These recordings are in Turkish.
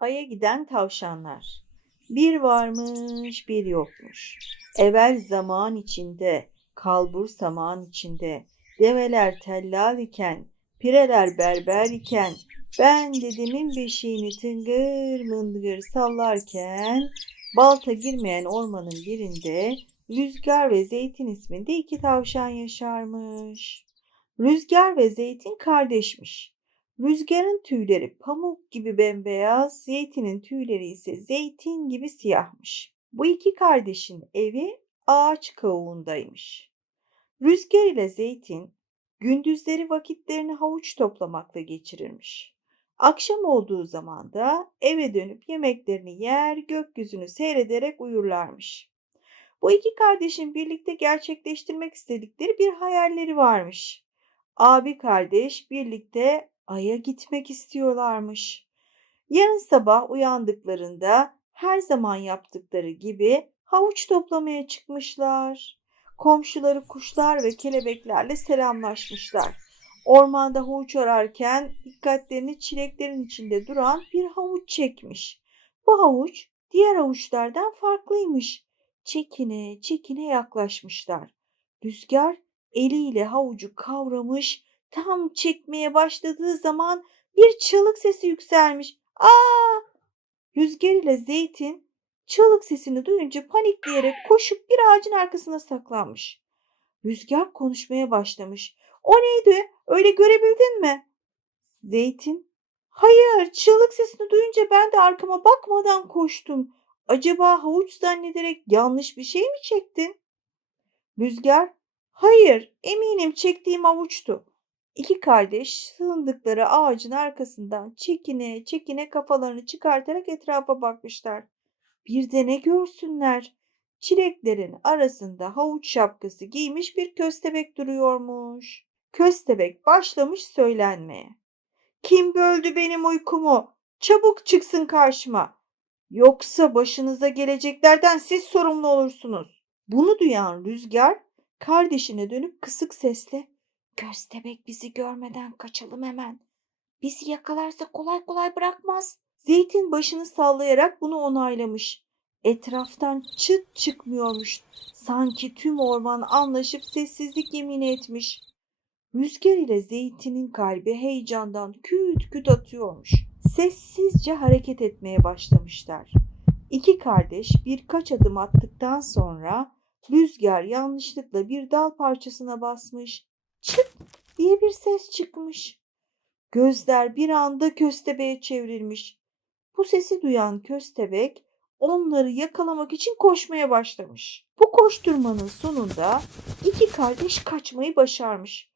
Ay'a giden tavşanlar. Bir varmış bir yokmuş. Evvel zaman içinde, kalbur saman içinde, develer tellal iken, pireler berber iken, ben dedemin beşiğini tıngır mıngır sallarken, balta girmeyen ormanın birinde Rüzgar ve Zeytin isminde iki tavşan yaşarmış. Rüzgar ve Zeytin kardeşmiş. Rüzgarın tüyleri pamuk gibi bembeyaz, zeytinin tüyleri ise zeytin gibi siyahmış. Bu iki kardeşin evi ağaç kavuğundaymış. Rüzgar ile zeytin gündüzleri vakitlerini havuç toplamakla geçirirmiş. Akşam olduğu zaman da eve dönüp yemeklerini yer, gökyüzünü seyrederek uyurlarmış. Bu iki kardeşin birlikte gerçekleştirmek istedikleri bir hayalleri varmış. Abi kardeş birlikte Ay'a gitmek istiyorlarmış. Yarın sabah uyandıklarında her zaman yaptıkları gibi havuç toplamaya çıkmışlar. Komşuları kuşlar ve kelebeklerle selamlaşmışlar. Ormanda havuç ararken dikkatlerini çileklerin içinde duran bir havuç çekmiş. Bu havuç diğer havuçlardan farklıymış. Çekine çekine yaklaşmışlar. Rüzgar eliyle havucu kavramış, tam çekmeye başladığı zaman bir çığlık sesi yükselmiş. Aa! Rüzgar ile Zeytin çığlık sesini duyunca panikleyerek koşup bir ağacın arkasına saklanmış. Rüzgar konuşmaya başlamış. O neydi? Öyle görebildin mi? Zeytin, hayır çığlık sesini duyunca ben de arkama bakmadan koştum. Acaba havuç zannederek yanlış bir şey mi çektin? Rüzgar, hayır eminim çektiğim havuçtu. İki kardeş sığındıkları ağacın arkasından çekine çekine kafalarını çıkartarak etrafa bakmışlar. Bir de ne görsünler? Çileklerin arasında havuç şapkası giymiş bir köstebek duruyormuş. Köstebek başlamış söylenmeye. Kim böldü benim uykumu? Çabuk çıksın karşıma. Yoksa başınıza geleceklerden siz sorumlu olursunuz. Bunu duyan Rüzgar kardeşine dönüp kısık sesle Köstebek bizi görmeden kaçalım hemen. Bizi yakalarsa kolay kolay bırakmaz. Zeytin başını sallayarak bunu onaylamış. Etraftan çıt çıkmıyormuş. Sanki tüm orman anlaşıp sessizlik yemin etmiş. Rüzgar ile Zeytin'in kalbi heyecandan küt küt atıyormuş. Sessizce hareket etmeye başlamışlar. İki kardeş birkaç adım attıktan sonra Rüzgar yanlışlıkla bir dal parçasına basmış. Diye bir ses çıkmış. Gözler bir anda köstebeğe çevrilmiş. Bu sesi duyan köstebek onları yakalamak için koşmaya başlamış. Bu koşturmanın sonunda iki kardeş kaçmayı başarmış.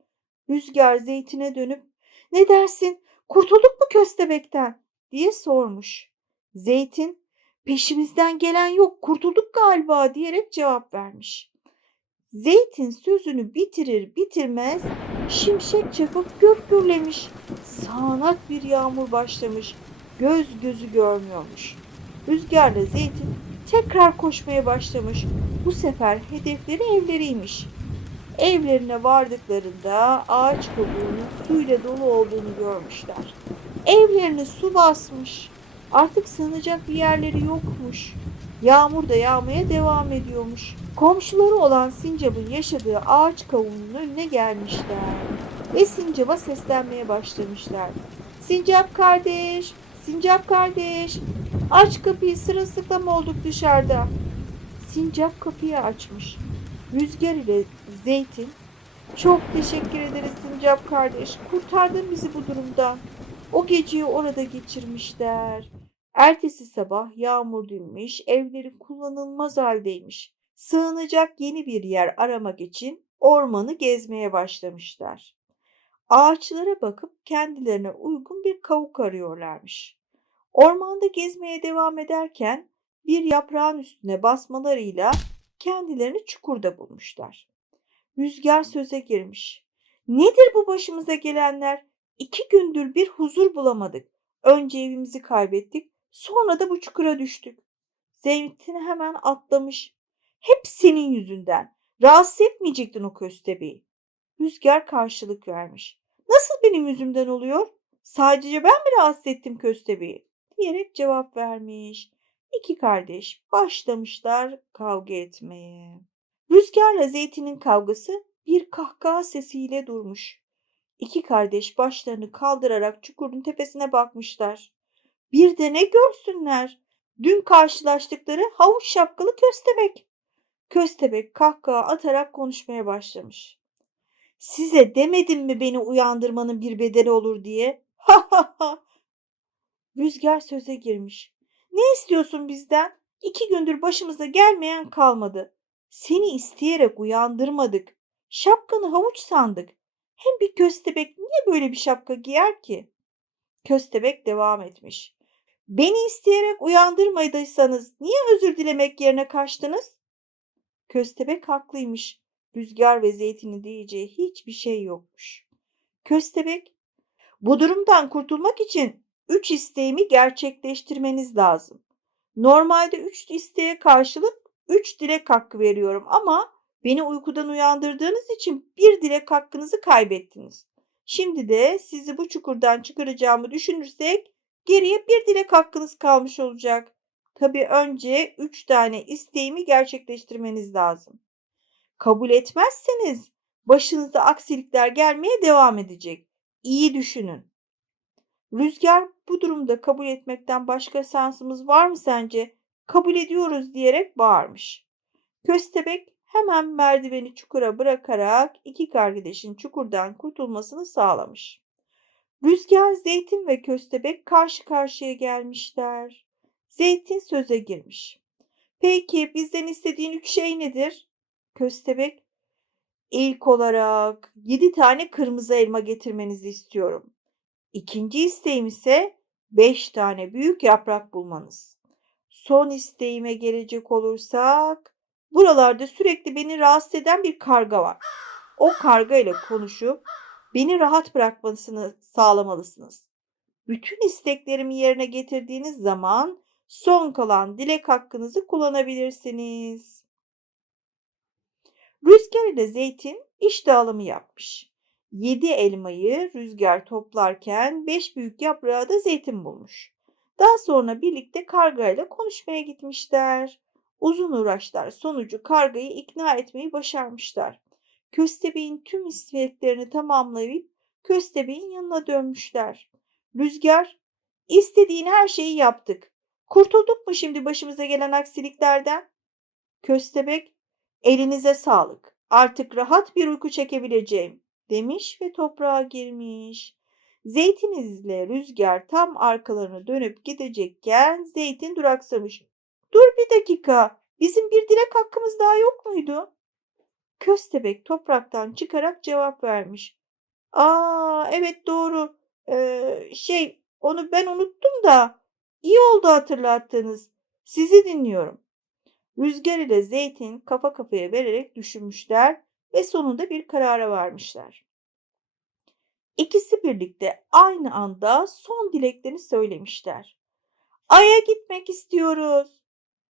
Rüzgar zeytine dönüp ne dersin kurtulduk mu köstebekten diye sormuş. Zeytin peşimizden gelen yok kurtulduk galiba diyerek cevap vermiş. Zeytin sözünü bitirir bitirmez şimşek çakıp gök gürlemiş. Sağanak bir yağmur başlamış. Göz gözü görmüyormuş. Rüzgarla Zeytin tekrar koşmaya başlamış. Bu sefer hedefleri evleriymiş. Evlerine vardıklarında ağaç kabuğunun suyla dolu olduğunu görmüşler. Evlerini su basmış. Artık sığınacak bir yerleri yokmuş. Yağmur da yağmaya devam ediyormuş. Komşuları olan Sincap'ın yaşadığı ağaç kavuğunun önüne gelmişler. Ve Sincap'a seslenmeye başlamışlar. Sincap kardeş, Sincap kardeş, aç kapıyı sırılsıklam olduk dışarıda. Sincap kapıyı açmış. Rüzgar ile Zeytin, çok teşekkür ederiz Sincap kardeş, kurtardın bizi bu durumdan. O geceyi orada geçirmişler. Ertesi sabah yağmur dinmiş, evleri kullanılmaz haldeymiş. Sığınacak yeni bir yer aramak için ormanı gezmeye başlamışlar. Ağaçlara bakıp kendilerine uygun bir kavuk arıyorlarmış. Ormanda gezmeye devam ederken bir yaprağın üstüne basmalarıyla kendilerini çukurda bulmuşlar. Rüzgar söze girmiş. Nedir bu başımıza gelenler? İki gündür bir huzur bulamadık. Önce evimizi kaybettik, sonra da bu çukura düştük. Zeytin hemen atlamış. Hep senin yüzünden. Rahatsız etmeyecektin o köstebeği. Rüzgar karşılık vermiş. Nasıl benim yüzümden oluyor? Sadece ben mi rahatsız ettim köstebeği? diyerek cevap vermiş. İki kardeş başlamışlar kavga etmeye. Rüzgarla Zeytin'in kavgası bir kahkaha sesiyle durmuş. İki kardeş başlarını kaldırarak çukurun tepesine bakmışlar. Bir de ne görsünler? Dün karşılaştıkları havuç şapkalı köstebek. Köstebek kahkaha atarak konuşmaya başlamış. Size demedim mi beni uyandırmanın bir bedeli olur diye? Ha ha ha. Rüzgar söze girmiş. Ne istiyorsun bizden? İki gündür başımıza gelmeyen kalmadı. Seni isteyerek uyandırmadık. Şapkanı havuç sandık. Hem bir köstebek niye böyle bir şapka giyer ki? Köstebek devam etmiş. Beni isteyerek uyandırmadıysanız niye özür dilemek yerine kaçtınız? Köstebek haklıymış. Rüzgar ve zeytini diyeceği hiçbir şey yokmuş. Köstebek, bu durumdan kurtulmak için üç isteğimi gerçekleştirmeniz lazım. Normalde üç isteğe karşılık üç dilek hakkı veriyorum ama beni uykudan uyandırdığınız için bir dilek hakkınızı kaybettiniz. Şimdi de sizi bu çukurdan çıkaracağımı düşünürsek geriye bir dilek hakkınız kalmış olacak. Tabii önce üç tane isteğimi gerçekleştirmeniz lazım. Kabul etmezseniz başınıza aksilikler gelmeye devam edecek. İyi düşünün. Rüzgar bu durumda kabul etmekten başka şansımız var mı sence? Kabul ediyoruz diyerek bağırmış. Köstebek hemen merdiveni çukura bırakarak iki kardeşin çukurdan kurtulmasını sağlamış. Rüzgar, Zeytin ve Köstebek karşı karşıya gelmişler. Zeytin söze girmiş. Peki bizden istediğin üç şey nedir? Köstebek, ilk olarak yedi tane kırmızı elma getirmenizi istiyorum. İkinci isteğim ise beş tane büyük yaprak bulmanız. Son isteğime gelecek olursak, buralarda sürekli beni rahatsız eden bir karga var. O karga ile konuşup beni rahat bırakmasını sağlamalısınız. Bütün isteklerimi yerine getirdiğiniz zaman son kalan dilek hakkınızı kullanabilirsiniz. Rüzgar ile Zeytin iş dağılımı yapmış. Yedi elmayı Rüzgar toplarken beş büyük yaprağı da Zeytin bulmuş. Daha sonra birlikte karga ile konuşmaya gitmişler. Uzun uğraşlar sonucu kargayı ikna etmeyi başarmışlar. Köstebeğin tüm isteklerini tamamlayıp Köstebeğin yanına dönmüşler. Rüzgar, istediğin her şeyi yaptık. Kurtulduk mu şimdi başımıza gelen aksiliklerden? Köstebek, elinize sağlık. Artık rahat bir uyku çekebileceğim demiş ve toprağa girmiş. Zeytin izle rüzgar tam arkalarını dönüp gidecekken zeytin duraksamış. Dur bir dakika bizim bir dilek hakkımız daha yok muydu? Köstebek topraktan çıkarak cevap vermiş. Aa evet doğru. Ee, şey onu ben unuttum da iyi oldu hatırlattığınız. Sizi dinliyorum. Rüzgar ile Zeytin kafa kafaya vererek düşünmüşler ve sonunda bir karara varmışlar. İkisi birlikte aynı anda son dileklerini söylemişler. Ay'a gitmek istiyoruz.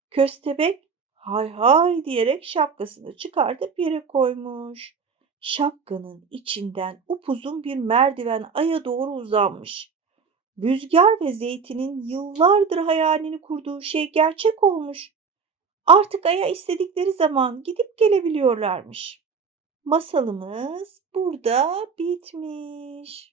Köstebek hay hay diyerek şapkasını çıkartıp yere koymuş. Şapkanın içinden upuzun bir merdiven aya doğru uzanmış. Rüzgar ve Zeytin'in yıllardır hayalini kurduğu şey gerçek olmuş. Artık aya istedikleri zaman gidip gelebiliyorlarmış. Masalımız burada bitmiş.